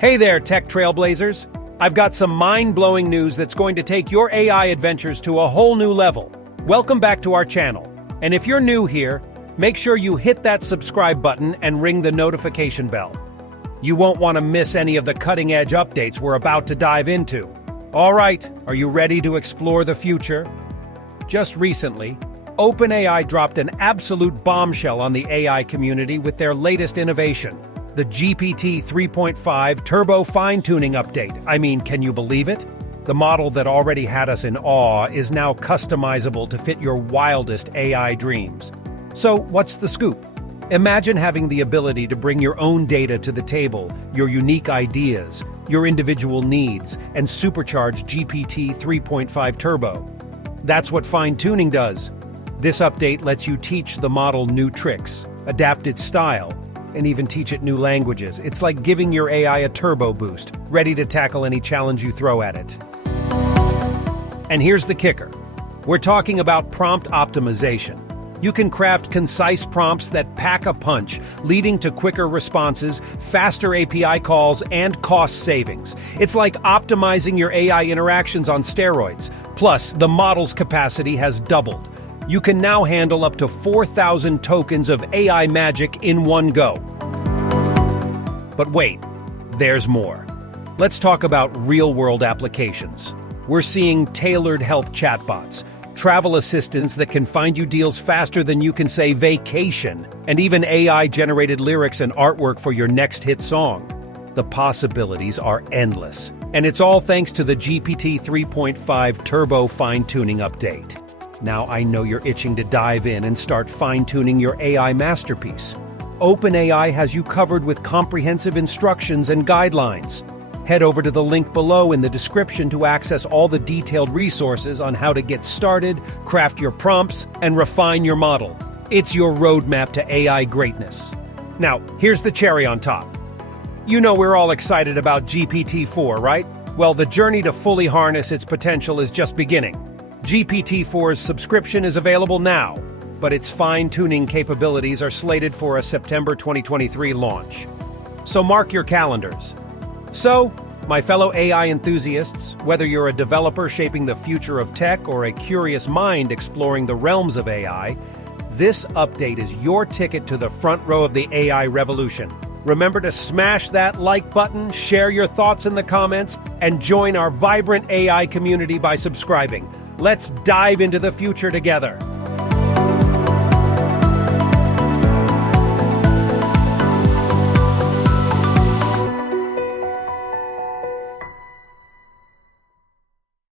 Hey there, tech trailblazers! I've got some mind-blowing news that's going to take your AI adventures to a whole new level. Welcome back to our channel. And if you're new here, make sure you hit that subscribe button and ring the notification bell. You won't want to miss any of the cutting-edge updates we're about to dive into. All right, are you ready to explore the future? Just recently, OpenAI dropped an absolute bombshell on the AI community with their latest innovation, the GPT 3.5 Turbo Fine-Tuning Update. I mean, can you believe it? The model that already had us in awe is now customizable to fit your wildest AI dreams. So, what's the scoop? Imagine having the ability to bring your own data to the table, your unique ideas, your individual needs, and supercharge GPT 3.5 Turbo. That's what fine-tuning does. This update lets you teach the model new tricks, adapt its style, and even teach it new languages. It's like giving your AI a turbo boost, ready to tackle any challenge you throw at it. And here's the kicker. We're talking about prompt optimization. You can craft concise prompts that pack a punch, leading to quicker responses, faster API calls, and cost savings. It's like optimizing your AI interactions on steroids. Plus, the model's capacity has doubled. You can now handle up to 4,000 tokens of AI magic in one go. But wait, there's more. Let's talk about real-world applications. We're seeing tailored health chatbots, travel assistants that can find you deals faster than you can say vacation, and even AI-generated lyrics and artwork for your next hit song. The possibilities are endless, and it's all thanks to the GPT 3.5 Turbo Fine-Tuning Update. Now I know you're itching to dive in and start fine-tuning your AI masterpiece. OpenAI has you covered with comprehensive instructions and guidelines. Head over to the link below in the description to access all the detailed resources on how to get started, craft your prompts, and refine your model. It's your roadmap to AI greatness. Now, here's the cherry on top. You know we're all excited about GPT-4, right? Well, the journey to fully harness its potential is just beginning. GPT-4's subscription is available now, but its fine-tuning capabilities are slated for a September 2023 launch. So mark your calendars. So, my fellow AI enthusiasts, whether you're a developer shaping the future of tech or a curious mind exploring the realms of AI, this update is your ticket to the front row of the AI revolution. Remember to smash that like button, share your thoughts in the comments, and join our vibrant AI community by subscribing. Let's dive into the future together.